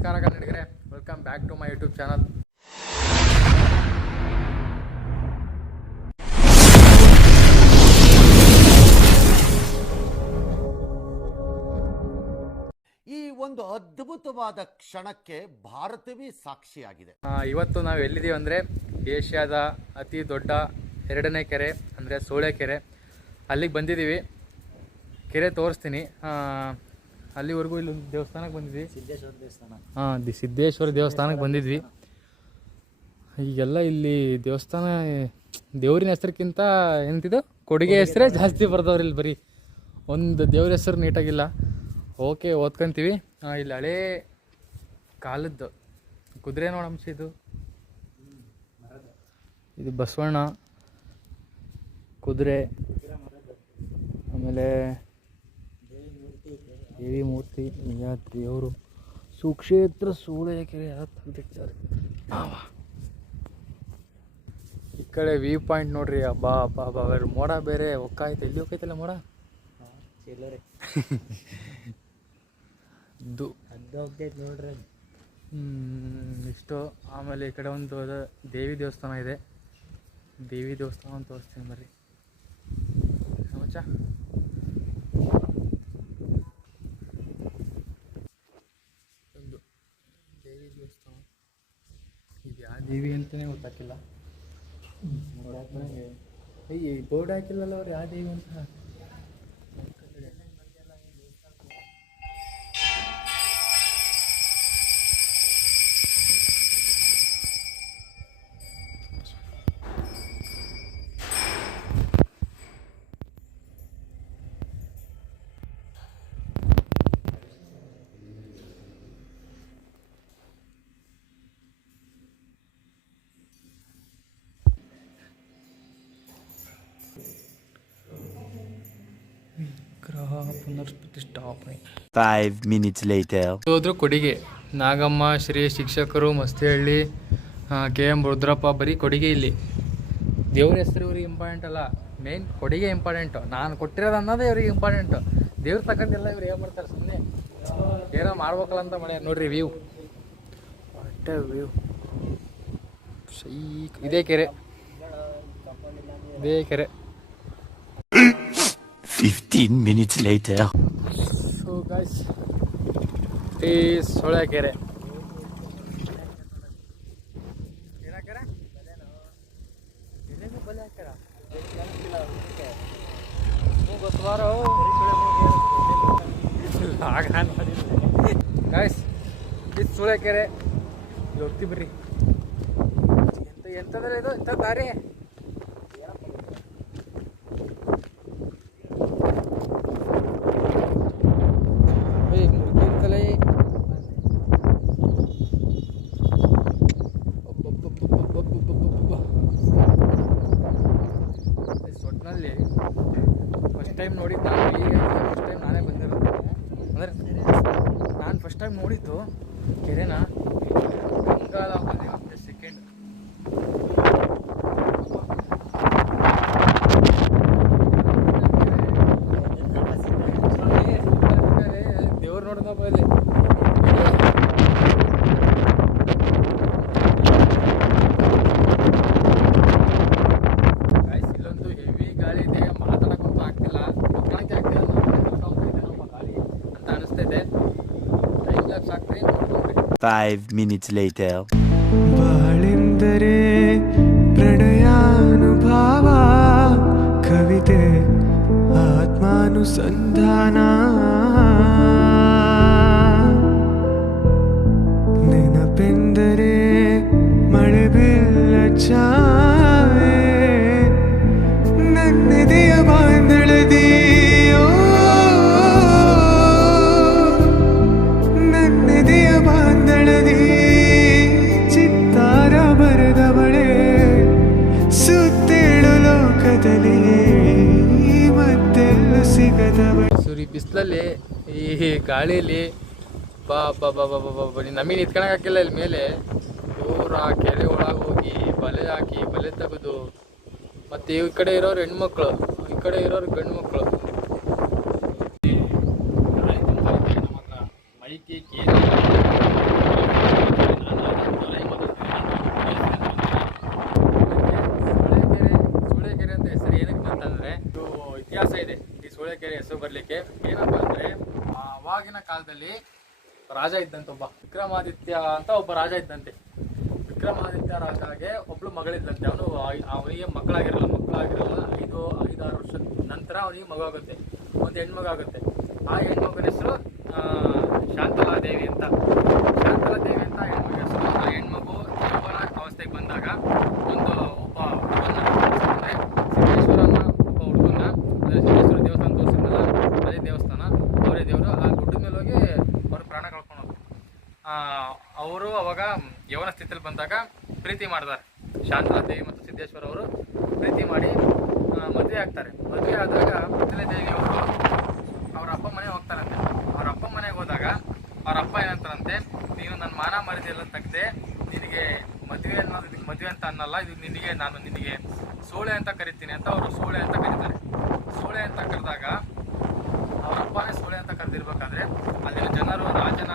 ನಮಸ್ಕಾರ ಕನ್ನಡಿಗರೇ, welcome back to my YouTube channel. ಈ ಒಂದು ಅದ್ಭುತವಾದ ಕ್ಷಣಕ್ಕೆ ಭಾರತವೇ ಸಾಕ್ಷಿಯಾಗಿದೆ. ಇವತ್ತು ನಾವು ಎಲ್ಲಿದ್ದೀವಿ ಅಂದರೆ ಏಷ್ಯಾದ ಅತಿ ದೊಡ್ಡ 2ನೇ ಕೆರೆ ಅಂದರೆ ಸೂಳೆಕೆರೆ. ಅಲ್ಲಿಗೆ ಬಂದಿದ್ದೀವಿ. ಕೆರೆ ತೋರಿಸ್ತೀನಿ. ಅಲ್ಲಿವರೆಗೂ ಇಲ್ಲೊಂದು ದೇವಸ್ಥಾನಕ್ಕೆ ಬಂದಿದ್ವಿ, ಸಿದ್ದೇಶ್ವರ ದೇವಸ್ಥಾನ. ಸಿದ್ದೇಶ್ವರ ದೇವಸ್ಥಾನಕ್ಕೆ ಬಂದಿದ್ವಿ. ಈಗೆಲ್ಲ ಇಲ್ಲಿ ದೇವಸ್ಥಾನ ದೇವ್ರಿನ ಹೆಸರಿಗಿಂತ ಎಂತಿದ್ದು ಕೊಡುಗೆ ಹೆಸರೇ ಜಾಸ್ತಿ ಬರ್ದವ್ರು. ಇಲ್ಲಿ ಬರೀ ಒಂದು ದೇವ್ರ ಹೆಸರು ನೀಟಾಗಿಲ್ಲ. ಓಕೆ, ಓದ್ಕೊಂತೀವಿ. ಇಲ್ಲಿ ಹಳೇ ಕಾಲದ್ದು ಕುದುರೆ ನೋಡಂಶ. ಇದು ಬಸವಣ್ಣ ಕುದುರೆ, ಆಮೇಲೆ ದೇವಿ ಮೂರ್ತಿ, ದೇವರು ಸುಕ್ಷೇತ್ರ ಸೂಳೆಕೆರೆ ತೆಗ್ದಿರ್ತಾರೆ. ಈ ಕಡೆ ವ್ಯೂ ಪಾಯಿಂಟ್ ನೋಡ್ರಿ. ಹಬ್ಬಾ ಹಬ್ಬಾ ಹಬ್ಬ, ಮೋಡ ಬೇರೆ ಒಕ್ಕಾಯ್ತು. ಎಲ್ಲಿ ಹೋಗ್ತೈತಲ್ಲ ಮೋಡ ನೋಡ್ರಿ ಇಷ್ಟು. ಆಮೇಲೆ ಈ ಕಡೆ ಒಂದು ದೇವಿ ದೇವಸ್ಥಾನ ಇದೆ. ದೇವಿ ದೇವಸ್ಥಾನ ಅಂತ ತೋರಿಸ್ತೀನಿ ಬರ್ರಿ. ಮಚ್ಚ ಒಂದು ದೇವಿ ದೇವಸ್ಥಾನ. ಇದು ಯಾವ ದೇವಿ ಅಂತಲೇ ಗೊತ್ತಾಗಿಲ್ಲ. ಈ ಬೋರ್ಡ್ ಹಾಕಿಲ್ಲಲ್ಲ ಅವ್ರು ಯಾವ ದೇವಿ ಅಂತ. ಪುನರ್ಪ್ರತಿಷ್ಠಾಪನೆ. 5 minutes later. ಹೋದ್ರು ಕೊಡಿಗೆ ನಾಗಮ್ಮ ಶ್ರೀ ಶಿಕ್ಷಕರು ಮಸ್ತಿಹಳ್ಳಿ KM ರುದ್ರಪ್ಪ. ಬರೀ ಕೊಡಿಗೆ. ಇಲ್ಲಿ ದೇವ್ರ ಹೆಸರು ಇವ್ರಿಗೆ ಇಂಪಾರ್ಟೆಂಟ್ ಅಲ್ಲ, ಮೇನ್ ಕೊಡಿಗೆ ಇಂಪಾರ್ಟೆಂಟು. ನಾನು ಕೊಟ್ಟಿರೋದು ಅನ್ನೋದೇ ಇವ್ರಿಗೆ ಇಂಪಾರ್ಟೆಂಟು. ದೇವ್ರ ತಕ್ಕಂತೆಲ್ಲ ಇವ್ರು ಏನು ಮಾಡ್ತಾರೆ, ಸುಮ್ಮನೆ ಏನೋ ಮಾಡ್ಬೇಕಲ್ಲ ಅಂತ ಮಾಡ್ಯಾರ. ನೋಡ್ರಿ ವ್ಯೂ, ಒಟ್ಟೆ ವ್ಯೂ. ಇದೇ ಕೆರೆ, ಇದೇ ಕೆರೆ. 15 minutes later. ಸೊ ಗಾಯ್ಸ್, ಈ ಸೂಳೆಕೆರೆ ಗಾಯ್ಸ್, ಇದು ಸೂಳೆಕೆರೆ. ಇಲ್ಲಿ ಹೋಗ್ತಿ ಬರ್ರಿ. ಎಂತಂದ್ರೆ ಇದು ಎಂತ ದಾರಿ. ಸೊಟ್ಟಿನಲ್ಲಿ ಫಸ್ಟ್ ಟೈಮ್ ನೋಡಿದ್ದು ನಾನು. ಈಗ ಫಸ್ಟ್ ಟೈಮ್ ನಾನೇ ಬಂದಿರೋದು. ಅಂದರೆ ನಾನು ಫಸ್ಟ್ ಟೈಮ್ ನೋಡಿದ್ದು ಕೆರೆನ ಬಂಗಾಳ ಸೆಕೆಂಡ್. ದೇವ್ರು ನೋಡಿದಪ್ಪ ಇಲ್ಲಿ. ಇಲ್ಲೊಂದು ಹೆವಿ ಗಾಳಿ ಇದೆ, ಮಾತಾಡಕ್ಕಂತೂ ಆಗ್ತಿಲ್ಲ, ಮಕ್ಕಳಕ್ಕೆ ಆಗ್ತಿಲ್ಲ. ಗಾಳಿ ಅಂತ ಅನಿಸ್ತೈತೆ. ಟೈಮ್ ಲ್ಯಾಪ್ಸ್ ಆಗ್ತದೆ, ನೋಡ್ಕೊಂಡ್ರಿ. 5 minutes later. ಬಾಳೆಂದರೆ ಪ್ರಣಯಾನುಭಾವ, ಕವಿತೆ ಆತ್ಮಾನುಸಂಧಾನ, ನೆನಪೆಂದರೆ ಮಳೆ ಬೆಲ್ಲ ಛಾಯೆ, ನನ್ನೆದೆಯ ಬಾಂಧಳದಿಯೋ, ನನ್ನೆದೆಯ ಬಾಂಧಳದಿ ಚಿತ್ತಾರ ಬರೆದವಳೆ, ಸುತ್ತೇಳು ಲೋಕದಲ್ಲಿ ಮತ್ತೆಲ್ಲ ಸಿಗದವಳೆ. ಸುರಿ ಬಿಸಿಲಲ್ಲಿ, ಈ ಗಾಳಿಯಲ್ಲಿ ಬಾ ಬಾ ಬಾ ಬಾ ಬಾ ಬಾ ನಮಗೆ ನಿಂತ್ಕೊಳಕ್ಕಾಗಿಲ್ಲ. ಇಲ್ಲಿ ಮೇಲೆ ದೂರ ಕೆರೆ ಒಳಗೆ ಹೋಗಿ ಬಲೆ ಹಾಕಿ ಬಲೆ ತೆಗೆದು, ಮತ್ತು ಈ ಕಡೆ ಇರೋರು ಹೆಣ್ಮಕ್ಳು, ಈ ಕಡೆ ಇರೋರು ಗಂಡು ಮಕ್ಕಳು. ಮೈಕಿ ಬರಲಿಕ್ಕೆ. ಏನಪ್ಪ ಅಂದರೆ ಆವಾಗಿನ ಕಾಲದಲ್ಲಿ ರಾಜ ಇದ್ದಂತೆ ಒಬ್ಬ ವಿಕ್ರಮಾದಿತ್ಯ ಅಂತ ಒಬ್ಬ ರಾಜ ಇದ್ದಂತೆ. ವಿಕ್ರಮಾದಿತ್ಯ ರಾಜಗೆ ಒಬ್ಳು ಮಗಳಿದ್ದಂತೆ. ಅವನಿಗೆ ಮಕ್ಕಳಾಗಿರಲ್ಲ 5-6 ವರ್ಷದ ನಂತರ ಅವನಿಗೆ ಮಗು ಆಗುತ್ತೆ, ಒಂದು ಹೆಣ್ಮಗಾಗುತ್ತೆ. ಆ ಹೆಣ್ಮಗನ ಹೆಸರು ಶಾಂತಲಾದೇವಿ ಅಂತ. ಶಾಂತಲಾದೇವಿ ಅಂತ ಹೆಣ್ಮಗ ಹೆಸರು. ಆ ಹೆಣ್ಮಗು ಯೌವನ ಅವಸ್ಥೆಗೆ ಬಂದಾಗ ಒಬ್ಬ ಹುಡುಗನ ಅಂದರೆ ಸಿದ್ದೇಶ್ವರನ ಒಬ್ಬ ಹುಡುಗನ, ಸಿದ್ದೇಶ್ವರ ದೇವಸ್ಥಾನ ತೋರಿಸಿದ್ನಲ್ಲ ಅದೇ ದೇವಸ್ಥಾನ, ಅವರೇ ದೇವರು. ಆ ಗುಡ್ಡದ ಮೇಲೆ ಹೋಗಿ ಅವರು ಪ್ರಾಣ ಕಳ್ಕೊಳೋದು. ಅವರು ಅವಾಗ ಯೌವನ ಸ್ಥಿತಿಯಲ್ಲಿ ಬಂದಾಗ ಪ್ರೀತಿ ಮಾಡ್ತಾರೆ. ಶಾಂತಲಾದೇವಿ ಮತ್ತು ಸಿದ್ದೇಶ್ವರ ಅವರು ಪ್ರೀತಿ ಮಾಡಿ ಮದುವೆ ಆಗ್ತಾರೆ. ಮದುವೆ ಆದಾಗ ಶಾಂತಲಾದೇವಿ ಅವರು ಅವ್ರ ಅಪ್ಪ ಮನೆಗೆ ಹೋಗ್ತಾರಂತೆ. ಅವ್ರ ಅಪ್ಪ ಮನೆಗೆ ಹೋದಾಗ ಅವ್ರ ಅಪ್ಪ ಏನಂತಾರಂತೆ, ನೀನು ನನ್ನ ಮಾನ ಮರ್ಯಾದೆಲ್ಲ ತೆಗೆದೆ, ನಿನಗೆ ಮದುವೆ ಅನ್ನೋದು ಇದಕ್ಕೆ ಮದುವೆ ಅಂತ ಅನ್ನಲ್ಲ, ಇದು ನಾನು ನಿನಗೆ ಸೋಳೆ ಅಂತ ಕರಿತೀನಿ ಅಂತ ಅವರು ಸೋಳೆ ಅಂತ ಕರೀತಾರೆ. ಸೋಳೆ ಅಂತ ಕರೆದಾಗ ಅವ್ರ ಅಪ್ಪನೇ ಸೋಳೆ ಅಂತ ಕರೆದಿರ್ಬೇಕಾದ್ರೆ ಅಲ್ಲಿನ ಜನರು, ರಾಜನ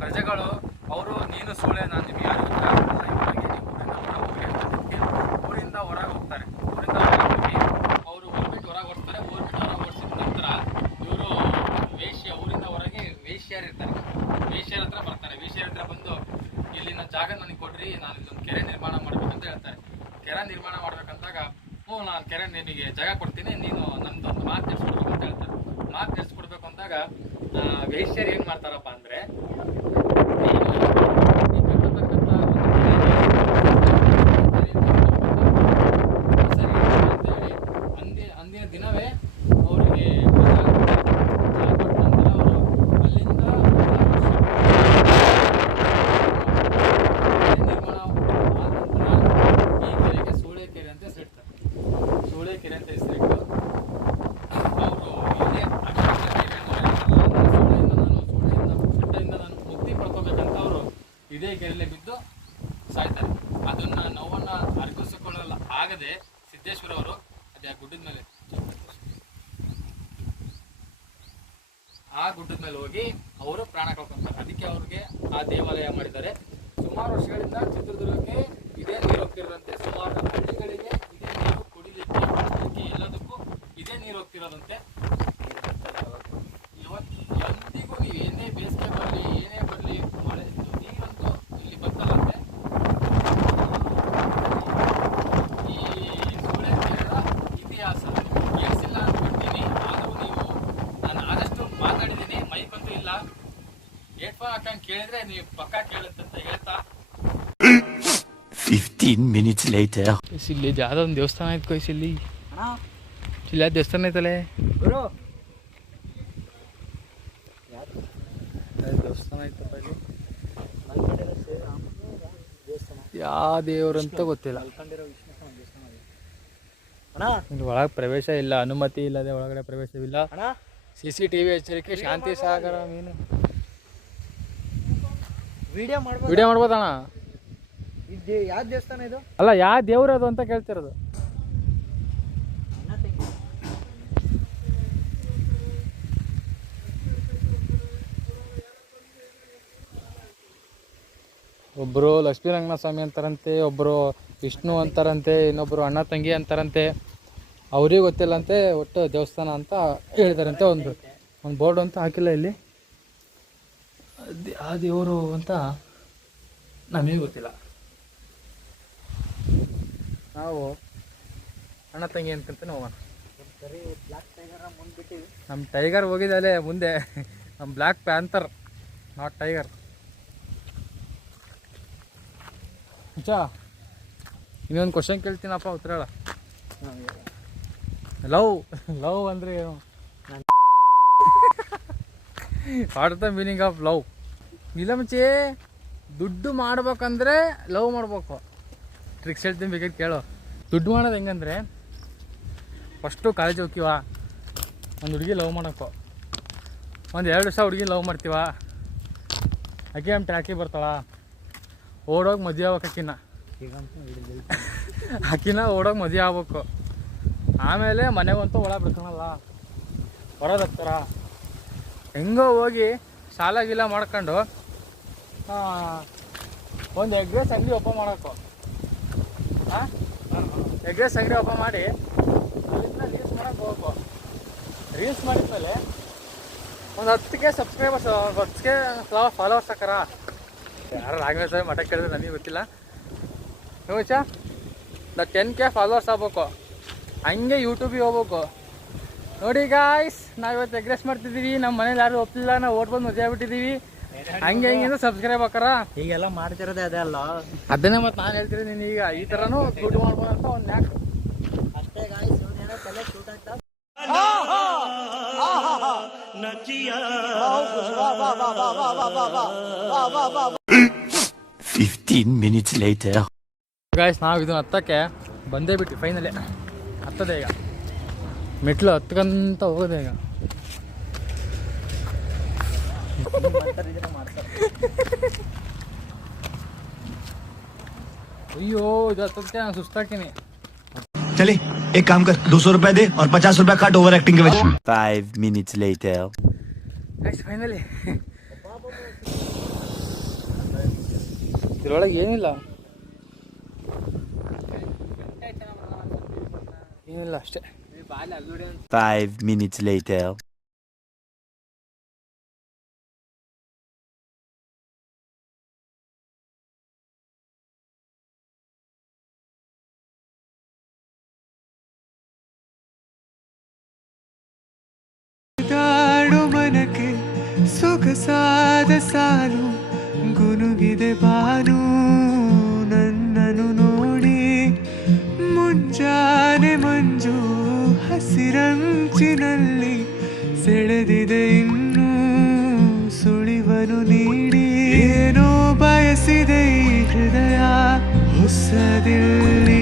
ಪ್ರಜೆಗಳು ಅವರು ನೀನು ಸೋಳೆ, ನಾನು ನಿಮ್ಗೆ ಯಾರು ಗೊತ್ತಾ, ಇವರಿಗೆ ನೀವು ಊರಿಂದ ಹೊರಗೆ ಹೋಗ್ತಾರೆ. ಊರಿಂದ ಹೊರಗೆ ಹೋಗಿ ಅವರು ಹೊರಬಿಟ್ಟು ಹೊರಗೆ ಓಡಿಸ್ತಾರೆ. ಹೊರಗೆ ಓಡಿಸಿದ ನಂತರ ಇವರು ಊರಿಂದ ಹೊರಗೆ ವೇಶ್ಯರಿರ್ತಾರೆ. ವೇಶ್ಯರ ಹತ್ರ ಬರ್ತಾರೆ. ವೇಶ್ಯರ ಹತ್ರ ಬಂದು ಇಲ್ಲಿನ ಜಾಗ ನನಗೆ ಕೊಡ್ರಿ, ನಾನು ಇಲ್ಲೊಂದು ಕೆರೆ ನಿರ್ಮಾಣ ಮಾಡ್ಬೇಕಂತ ಹೇಳ್ತಾರೆ. ಕೆರೆ ನಿರ್ಮಾಣ ಮಾಡ್ಬೇಕಂದಾಗ ನಾನು ಕೆರೆ ನಿನಗೆ ಜಾಗ ಕೊಡ್ತೀನಿ, ನೀನು ನಮ್ದೊಂದು ಮಾತು ತಿಳಿಸ್ಕೊಡ್ಬೇಕು ಅಂತ ಹೇಳ್ತಾರೆ. ಮಾತು ತಿಳಿಸ್ಕೊಡ್ಬೇಕು ಅಂದಾಗ ವೇಶ್ಯರು ಏನು ಮಾಡ್ತಾರಪ್ಪ ಅಂದರೆ, ಅಂದಿನ ದಿನವೇ ಅವರಿಗೆ ಅಲ್ಲಿಂದ ನಿರ್ಮಾಣ ಆದ ನಂತರ ಈ ಕೆರೆಗೆ ಸೂಳೆಕೆರೆ ಅಂತ ಹೆಸರಿಡ್ತಾರೆ. ಸೂಳೆಕೆರೆ ಅಂತ ಹೆಸರಿಟ್ಟು ಅವರು ಇಲ್ಲೇ ಸೂಳೆಯಿಂದ ನಾನು ಮುಕ್ತಿ ಪಡ್ಕೋಬೇಕಂತ ಅವರು ಇದೇ ಕೆರೆಯಲ್ಲೇ ಬಿದ್ದು ಸಾಯ್ತಾರೆ. ಅದನ್ನ ನೋವನ್ನು ಅರ್ಗಿಸಿಕೊಳ್ಳಲು ಆಗದೆ ಸಿದ್ದೇಶ್ವರ ಅವರು ಅದೇ ಗುಡ್ಡದ ಮೇಲೆ ಹೋಗಿ ಅವರು ಪ್ರಾಣ ಕಳ್ಕೊಂತಾರೆ. ಅದಕ್ಕೆ ಅವ್ರಿಗೆ ಆ ದೇವಾಲಯ ಮಾಡಿದ್ದಾರೆ. ಸುಮಾರು ವರ್ಷಗಳಿಂದ ಚಿತ್ರದುರ್ಗಕ್ಕೆ ಇದೇ ನೀರು ಹೋಗ್ತಿರೋದಂತೆ. ಸುಮಾರು ಹಳ್ಳಿಗಳಿಗೆ ಇದೇ ನೀರು ಕುಡಿಲಿಕ್ಕೆ, ಬಳಸಲಿಕ್ಕೆ, ಎಲ್ಲದಕ್ಕೂ ಇದೇ ನೀರು ಹೋಗ್ತಿರೋದಂತೆ. ಎಂದಿಗೂ ನೀವು ಏನೇ ಬೇಸಿಗೆ ಬರಲಿ, ಏನೇ ಬರಲಿ, ಮಳೆ ನೀರಂತೂ ಇಲ್ಲಿ ಬರ್ತದಂತೆ. ಈ ಸೂಳೆಕೆರೆಯ ಇತಿಹಾಸ ಕೇಳಿಸಿಲ್ಲ ಅಂದ್ಬಿಡ್ತೀನಿ, ಆದರೂ ನೀವು ನಾನು ಆದಷ್ಟು ಮಾತಾಡಿದ್ದೀನಿ, ಮೈಕಂತೂ ಇಲ್ಲ, ಹೆಡ್ಫೋನ್ ಹಾಕೊಂಡು ಕೇಳಿದ್ರೆ ನೀವು ಪಕ್ಕ ಕೇಳುತ್ತಂತ ಹೇಳ್ತಾ 15 minutes later. ಇಲ್ಲಿ ಯಾವುದೋ ಒಂದು ದೇವಸ್ಥಾನ ಆಯ್ತು ಕೊಯ್ಸ್. ಇಲ್ಲಿ ಯಾವ್ದು ದೇವಸ್ಥಾನ ಐತಲೆ ದೇವಸ್ಥಾನ ಐತಪ್ಪ ಇಲ್ಲಿ. ಯಾವ ದೇವ್ರಂತ ಗೊತ್ತಿಲ್ಲ. ಇಲ್ಲಿ ಒಳಗೆ ಪ್ರವೇಶ ಇಲ್ಲ, ಅನುಮತಿ ಇಲ್ಲದೆ ಒಳಗಡೆ ಪ್ರವೇಶವಿಲ್ಲ. CCTV ಎಚ್ಚರಿಕೆ, ಶಾಂತಿ ಸಾಗರ ಮೀನು ವಿಡಿಯೋ ಮಾಡ್ಬೋದಣ್ಣ. ಯಾವ ದೇವಸ್ಥಾನ ಇದು? ಅಲ್ಲ, ಯಾವ ದೇವ್ರು ಅದು ಅಂತ ಕೇಳ್ತಿರೋದು. ಒಬ್ಬರು ಲಕ್ಷ್ಮೀರಂಗನಾಥ ಸ್ವಾಮಿ ಅಂತಾರಂತೆ, ಒಬ್ಬರು ವಿಷ್ಣು ಅಂತಾರಂತೆ, ಇನ್ನೊಬ್ಬರು ಅಣ್ಣ ತಂಗಿ ಅಂತಾರಂತೆ. ಅವ್ರಿಗೆ ಗೊತ್ತಿಲ್ಲಂತೆ. ಒಟ್ಟು ದೇವಸ್ಥಾನ ಅಂತ ಹೇಳಿದಾರಂತೆ. ಒಂದು ಬೋರ್ಡ್ ಅಂತ ಹಾಕಿಲ್ಲ ಇಲ್ಲಿ. ಆ ದೇವರು ಅಂತ ನಮಗೆ ಗೊತ್ತಿಲ್ಲ. ನಾವು ಅಣ್ಣ ತಂಗಿ ಅನ್ಕೊಂತಾನೆ ಹೋಗೋಣ. ನಮ್ಮ ಟೈಗರ್ ಹೋಗಿದ್ದಲ್ಲೇ ಮುಂದೆ. ನಮ್ಮ ಬ್ಲ್ಯಾಕ್ ಪ್ಯಾಂಥರ್, ನಾಟ್ ಟೈಗರ್. ಇನ್ನೊಂದು ಕ್ವಶನ್ ಕೇಳ್ತೀನಪ್ಪ, ಉತ್ತರ ಹೇಳ. ಲವ್ ಅಂದರೆ ಏನು? What the meaning of love? ಇಲ್ಲ ಮುಂಚೆ ದುಡ್ಡು ಮಾಡ್ಬೇಕಂದ್ರೆ ಲವ್ ಮಾಡ್ಬೇಕು. ಟ್ರಿಕ್ಸ್ ಹೇಳ್ತೀನಿ, ಬೇಕಾದ್ರೆ ಕೇಳೋ. ದುಡ್ಡು ಮಾಡೋದು ಹೆಂಗಂದ್ರೆ, ಫಸ್ಟು ಕಾಲೇಜ್ ಹೋಗ್ತೀವ, ಒಂದು ಹುಡುಗಿ ಲವ್ ಮಾಡೋಕ್ಕೋ, ಒಂದು 2 ವರ್ಷ ಹುಡುಗಿ ಲವ್ ಮಾಡ್ತೀವ, ಆಕೆ ನಮ್ಮ ಟ್ರ್ಯಾಕಿಗೆ ಬರ್ತಾಳ, ಓಡೋಗಿ ಮದುವೆ ಆಗ್ಬೇಕು. ಆಕಿನ ಓಡೋಗಿ ಮದುವೆ ಆಗ್ಬೇಕು. ಆಮೇಲೆ ಮನೆಗಂತೂ ಒಳಗೆ ಬಿಡ್ಕೊಳಲ್ಲ, ಹೊರಗೆ ಹತ್ತಾರ. ಹೆಂಗೋ ಹೋಗಿ ಸಾಲ ಗೀಲ ಮಾಡ್ಕೊಂಡು ಒಂದು ಎಗ್ ರೈಸ್ ಅಂಗಡಿ ಓಪನ್ ಮಾಡೋಕ್ಕೋ. ಎಗ್ ರೈಸ್ ಅಂಗಡಿ ಓಪನ್ ಮಾಡಿ ಅಲ್ಲಿಂದ ಲೀಸ್ ಮಾಡೋಕೆ ಹೋಗೋ. ರೀಲ್ಸ್ ಮಾಡಿದ್ಮೇಲೆ ಒಂದು 10K ಸಬ್ಸ್ಕ್ರೈಬರ್ಸ್ 10K ಫಾಲೋವರ್ಸ್ ಹಾಕಾರ ಯಾರು ರಾಘವೇಂದ್ರ ಸ್ವಾಮಿ ಮಠಕ್ಕೆ ಕೇಳಿದ್ರೆ ನಮಗೆ ಗೊತ್ತಿಲ್ಲ ಯೋಚ 10K ಫಾಲೋವರ್ಸ್ ಆಗ್ಬೇಕು, ಹಂಗೆ ಯೂಟ್ಯೂಬಿಗೆ ಹೋಗ್ಬೇಕು. ನೋಡಿ ಗಾಯ್ಸ್, ನಾವಿವತ್ತು ಎಗ್ ರೈಸ್ ಮಾಡ್ತಿದ್ದೀವಿ, ನಮ್ಮ ಮನೇಲಿ ಯಾರು ಒಪ್ಪಿಲ್ಲ, ನಾವು ಓಟ್ ಬಂದು ಮದುವೆ ಆಗ್ಬಿಟ್ಟಿದ್ದೀವಿ. ಹಂಗೆ ಹಿಂಗೆ ಸಬ್ಸ್ಕ್ರೈಬ್ ಹಾಕಾರ ಈಗೆಲ್ಲ ಮಾಡ್ತಿರೋದೇ ಅದೇ ಅಲ್ಲ. ಅದನ್ನೇ ಮತ್ತೆ ನಾನು ಹೇಳ್ತೀನಿ, ನೀನು ಈಗ ಈ ಥರನೂ ದುಡ್ಡು ಮಾಡ್ಬೋದು ಅಂತ ಒಂದು ನ್ಯಾಕ್. ಅಷ್ಟೇ ಗಾಯ್ಸ್, ಏನೋ ತಲೆ ಶೂಟ್ ಆಗ್ತಾ 15 minutes later. ಗಾಯ್ಸ್, ನಾವು ಇದನ್ನ ಹತ್ತಕ್ಕೆ ಬಂದೇ ಬಿಟ್ಟು ಫೈನಲಿ ಹತ್ತದೇ. ಈಗ ಮೆಟ್ಲು ಹತ್ಕಂತ ಹೋಗೋದೆ. ಈಗ ಅಯ್ಯೋ, ಇದು ಹತ್ತಕ್ಕೆ ನಾನು ಸುಸ್ತಾಕಿನಿ. चले एक काम कर 200 रुपए दे और 50 रुपए काट ओवर एक्टिंग के वजह 5 minutes later. ಗಾಯ್ಸ್ ಫೈನಲಿ ಇದ್ರೊಳಗೆ ಏನಿಲ್ಲ ಅಷ್ಟೇ. 5 minutes later. ದಾಡು ಮನಕ್ಕೆ ಸೊಗಸಾದ ಸಾಲು ಗುನುಗಿದೆ ಬಾನು ನನ್ನನು ನೋಡಿ. ಮುಂಜಾನೆ ಮಂಜು ಹಸಿರಂಚಿನಲ್ಲಿ ಸೆಳೆದಿದೆ ಇನ್ನೂ ಸುಳಿವನು ನೀಡಿ. ಏನೋ ಬಯಸಿದೆ ಈ ಹೃದಯ ಹೊಸದಿಲ್ಲಿ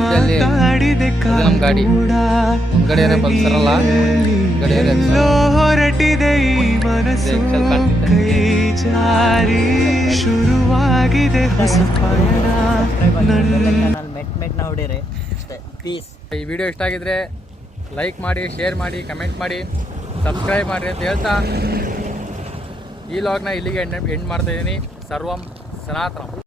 ಮಾತಾಡಿದೆ ಕೂಡ. ಎಲ್ಲೋ ಹೊರಟಿದೆ ಈ ಮನಸ್ಸು ಕೈ ಜಾರಿ ಶುರುವಾಗಿದೆ ಹೊಸ ಪಯಣ. ಮೆಟ್ನ ಹೊಡೀರಿ ಅಷ್ಟೇ. ಪೀಸ್. ಈ ವಿಡಿಯೋ ಇಷ್ಟ ಆಗಿದ್ರೆ ಲೈಕ್ ಮಾಡಿ, ಶೇರ್ ಮಾಡಿ, ಕಮೆಂಟ್ ಮಾಡಿ, ಸಬ್ಸ್ಕ್ರೈಬ್ ಮಾಡಿ ಅಂತ ಹೇಳ್ತಾ ಈ ಲಾಗ್ನ ಇಲ್ಲಿಗೆ ಎಂಡ್ ಮಾಡ್ತಾಯಿದ್ದೀನಿ. ಸರ್ವಂ ಸನಾತನಂ.